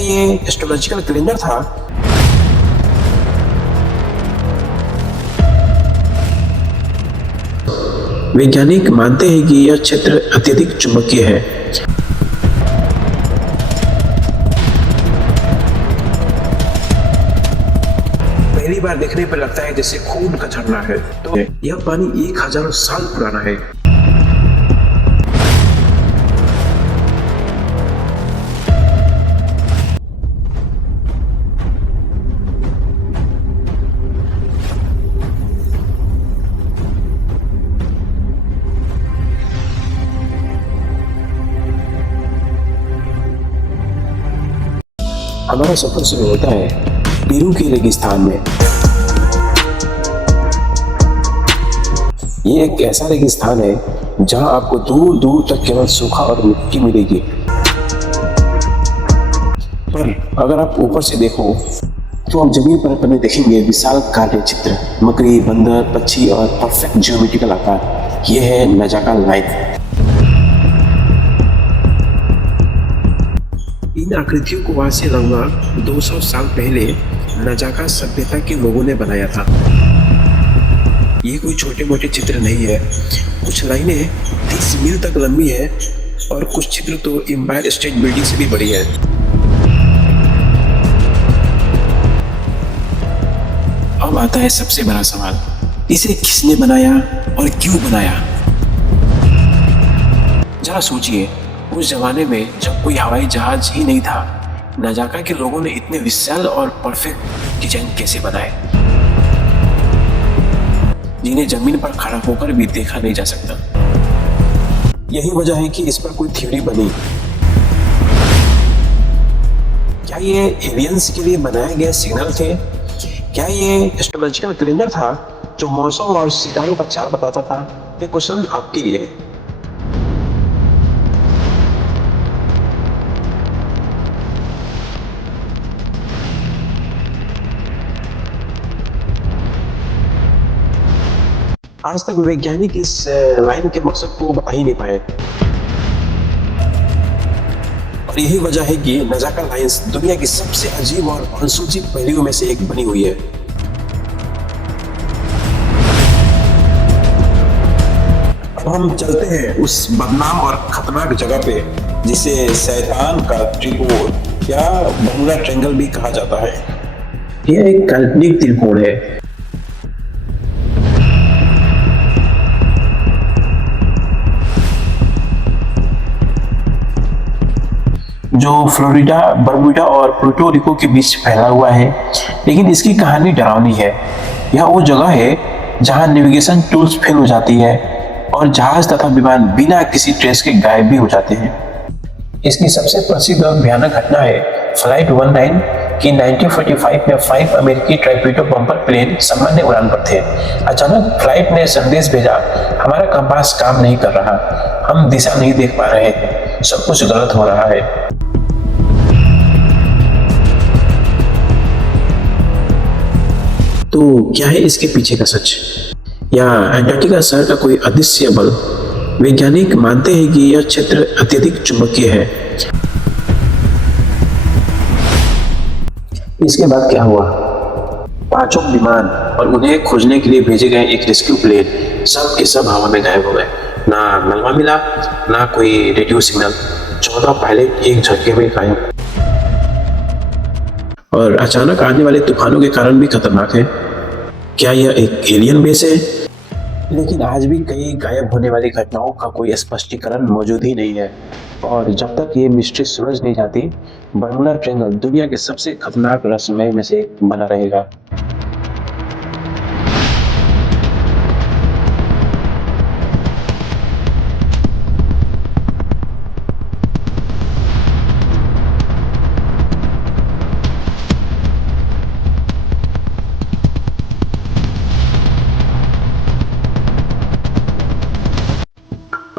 ये astrological calendar था? वैज्ञानिक मानते हैं कि यह क्षेत्र अत्यधिक चुंबकीय है। पहली बार देखने पर लगता है जैसे खून का झरना है। तो यह पानी 1000 साल पुराना है। हमारा सफर शुरू होता है पेरू के रेगिस्तान में। ये एक ऐसा रेगिस्तान है जहां आपको दूर दूर तक केवल सूखा और मिट्टी मिलेगी। पर अगर आप ऊपर से देखो तो आप जमीन पर अपने देखेंगे विशाल काले चित्र, मकड़ी, बंदर, पक्षी और परफेक्ट ज्योमेट्रिकल आकार। यह है नजाका लाइन। इन आकृतियों को आज से लगभग 200 साल पहले नजाका सभ्यता के लोगों ने बनाया था। ये कोई छोटे मोटे चित्र नहीं है। कुछ लाइनें 30 मील तक लंबी है और कुछ चित्र तो एम्पायर स्टेट बिल्डिंग से भी बड़ी है। अब आता है सबसे बड़ा सवाल, इसे किसने बनाया और क्यों बनाया? जरा सोचिए, उस जमाने में जब कोई हवाई जहाज ही नहीं था, नजाका के लोगों ने इतने विशाल और परफेक्ट डिजाइन कैसे बनाए, जिन्हें जमीन पर खड़ा होकर भी देखा नहीं जा सकता। यही वजह है कि इस पर कोई थ्योरी बनी। क्या ये एलियंस के लिए बनाए गए सिग्नल थे? क्या ये एस्ट्रोलॉजिकल कैलेंडर था जो मौसम और सितारों का चाल बताता था? ये क्वेश्चन आपके लिए। आज तक वैज्ञानिक इस लाइन के मकसद को बता ही नहीं पाए। और यही वजह है कि नजाका लाइंस दुनिया की सबसे अजीब और अनसूचित पहलुओं में से एक बनी हुई है। अब हम चलते हैं उस बदनाम और खतरनाक जगह पे जिसे शैतान का त्रिकोण या बर्मुडा ट्रायंगल भी कहा जाता है। यह एक काल्पनिक त्रिकोण है जो फ्लोरिडा, बर्मुडा और पुर्टो रिको के बीच फैला हुआ है। लेकिन इसकी कहानी डरावनी है। यह वो जगह है जहां नेविगेशन टूल्स फेल हो जाती है और जहाज तथा विमान बिना किसी ट्रेस के गायब भी हो जाते हैं। इसकी सबसे प्रसिद्ध और भयानक घटना है फ्लाइट 19 की 1945 में 5 अमेरिकी ट्राइपेटो बम्पर प्लेन सामान्य उड़ान पर थे। अचानक फ्लाइट ने संदेश भेजा, हमारा कंपास काम नहीं कर रहा, हम दिशा नहीं देख पा रहे हैं, सब कुछ गलत हो रहा है। तो क्या है इसके पीछे का सच? या अंटार्कटिका शहर का कोई अदृश्य बल? वैज्ञानिक मानते हैं कि यह क्षेत्र अत्यधिक चुंबकीय है। इसके बाद क्या हुआ? 5 विमान और उन्हें खोजने के लिए भेजे गए एक रेस्क्यू प्लेन सब के सब हवा में गायब हो गए। ना मलबा मिला, ना कोई रेडियो सिग्नल। 14 पायलट एक झटके में गायब। और अचानक आने वाले तूफानों के कारण भी खतरनाक है। क्या यह एक एलियन बेस है? लेकिन आज भी कई गायब होने वाली घटनाओं का कोई स्पष्टीकरण मौजूद ही नहीं है। और जब तक ये मिस्ट्री सुलझ नहीं जाती, बर्मुडा ट्रायंगल दुनिया के सबसे खतरनाक रहस्यमय में से एक बना रहेगा।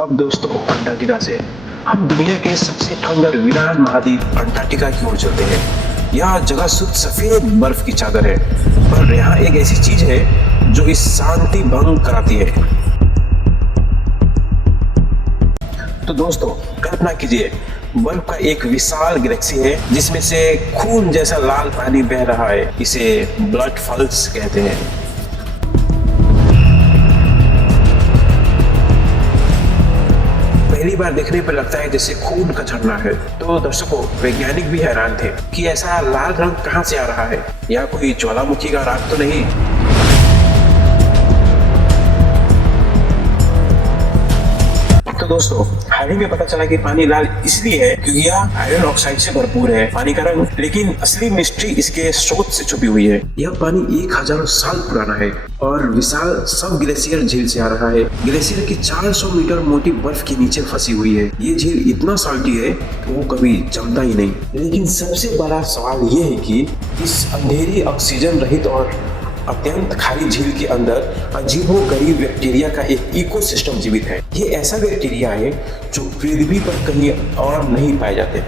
अब दोस्तों, अंटार्कटिका से हम दुनिया के सबसे ठंडा विराट महाद्वीप अंटार्कटिका की ओर चलते हैं। यह जगह शुद्ध सफेद बर्फ की चादर है, पर यहाँ एक ऐसी चीज है जो इस शांति भंग कराती है। तो दोस्तों, कल्पना कीजिए बर्फ का एक विशाल गैलेक्सी है जिसमें से खून जैसा लाल पानी बह रहा है। इसे ब्लड फॉल्स कहते हैं। पहली बार देखने पर लगता है जैसे खून का झरना है। तो दर्शकों, वैज्ञानिक भी हैरान थे कि ऐसा लाल रंग कहां से आ रहा है, या कोई ज्वालामुखी का राग तो नहीं। तो दोस्तों, हाल ही में पता चला कि पानी लाल इसलिए है क्योंकि यह आयरन ऑक्साइड से भरपूर है पानी का रंग, लेकिन असली मिस्ट्री इसके स्रोत से छुपी हुई है। यह पानी 1000 साल पुराना है और विशाल सब ग्लेशियर झील से आ रहा है। ग्लेशियर की 400 मीटर मोटी बर्फ के नीचे फंसी हुई है। ये झील इतना साल्टी है कि वो कभी जमता ही नहीं। लेकिन सबसे बड़ा सवाल ये है कि इस अंधेरी, ऑक्सीजन रहित और अत्यंत खारी झील के अंदर अजीबोगरीब बैक्टीरिया का एक इकोसिस्टम जीवित है। ये ऐसा बैक्टीरिया है जो पृथ्वी पर कहीं और नहीं पाए जाते।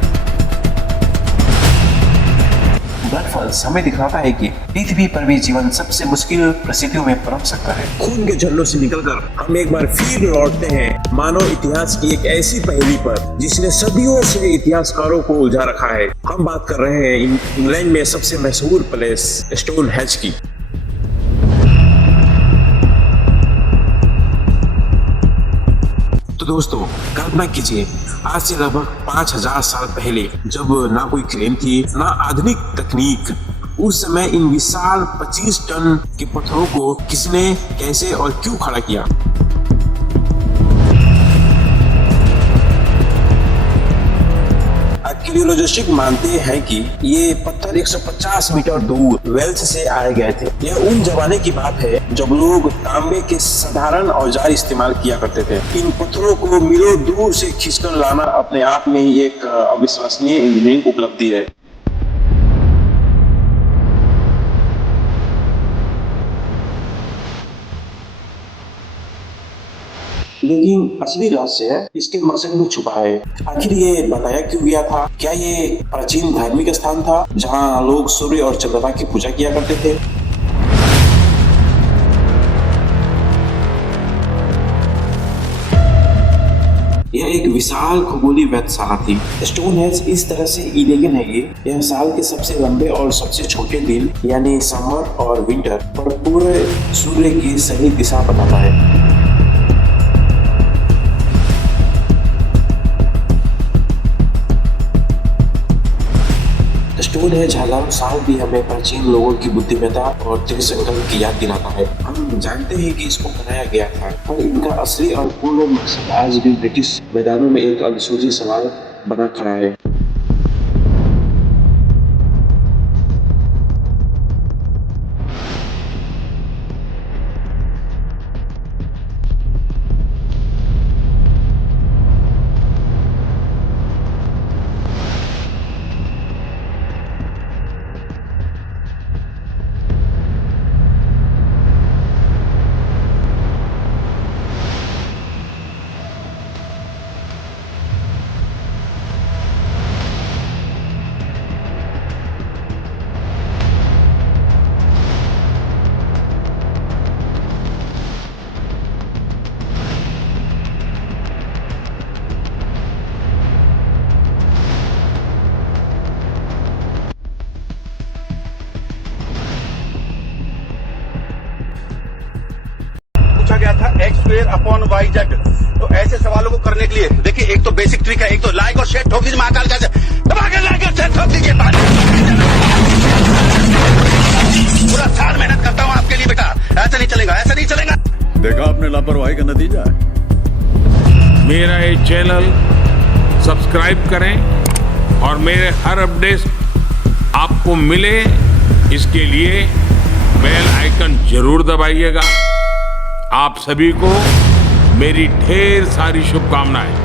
ब्लड फॉल्स हमें दिखाता है कि पृथ्वी पर भी जीवन सबसे मुश्किल परिस्थितियों में पनप सकता है। खून के झरनों से निकलकर हम एक बार फिर लौटते हैं मानव इतिहास की एक ऐसी पहेली पर जिसने सदियों से इतिहासकारों को उलझा रखा है। हम बात कर रहे हैं इंग्लैंड में सबसे मशहूर प्लेस स्टोनहेंज की। तो दोस्तों, कल्पना कीजिए, आज से लगभग 5000 साल पहले, जब ना कोई क्रेन थी ना आधुनिक तकनीक, उस समय इन विशाल 25 टन के पत्थरों को किसने, कैसे और क्यों खड़ा किया? आर्कियोलॉजिस्ट मानते हैं कि ये पत्थर 150 मीटर दूर वेल्स से आए गए थे। यह उन जमाने की बात है जब लोग तांबे के साधारण औजार इस्तेमाल किया करते थे। इन पत्थरों को मीलों दूर से खींचकर लाना अपने आप में ही एक अविश्वसनीय इंजीनियरिंग उपलब्धि है। लेकिन असली रहस्य इसके मकसद में छुपा है। आखिर ये बताया क्यों गया था? क्या ये प्राचीन धार्मिक स्थान था जहां लोग सूर्य और चंद्रमा की पूजा किया करते थे? यह एक विशाल खगोलीय वेधशाला थी। स्टोनहेंज इस तरह से इलेगन है कि यह साल के सबसे लंबे और सबसे छोटे दिन यानी समर और विंटर पर पूरे सूर्य की सही दिशा बताता है। स्टोनहेंज हजारों साल भी हमें प्राचीन लोगों की बुद्धिमत्ता और दृढ़ संकल्प की याद दिलाता है। हम जानते हैं कि इसको बनाया गया था, पर इनका असली और पूर्ण मकसद आज भी ब्रिटिश मैदानों में एक अनसुलझे सवाल बना खड़ा है। गया था x²/y(z). तो ऐसे सवालों को करने के लिए देखिए, एक तो बेसिक ट्रिक है, एक तो लाइक और शेयर ठोक दीजिए महाकाल का, दबा के लाइक और शेयर ठोक दीजिए। पूरा साल मेहनत करता हूँ आपके लिए बेटा, ऐसा नहीं चलेगा, ऐसा नहीं चलेगा। देखा आपने लापरवाही का नतीजा है। मेरा ये चैनल सब्सक्राइब करें और मेरे हर अपडेट आपको मिले, इसके लिए बेल आइकन जरूर दबाइएगा। आप सभी को मेरी ढेर सारी शुभकामनाएं।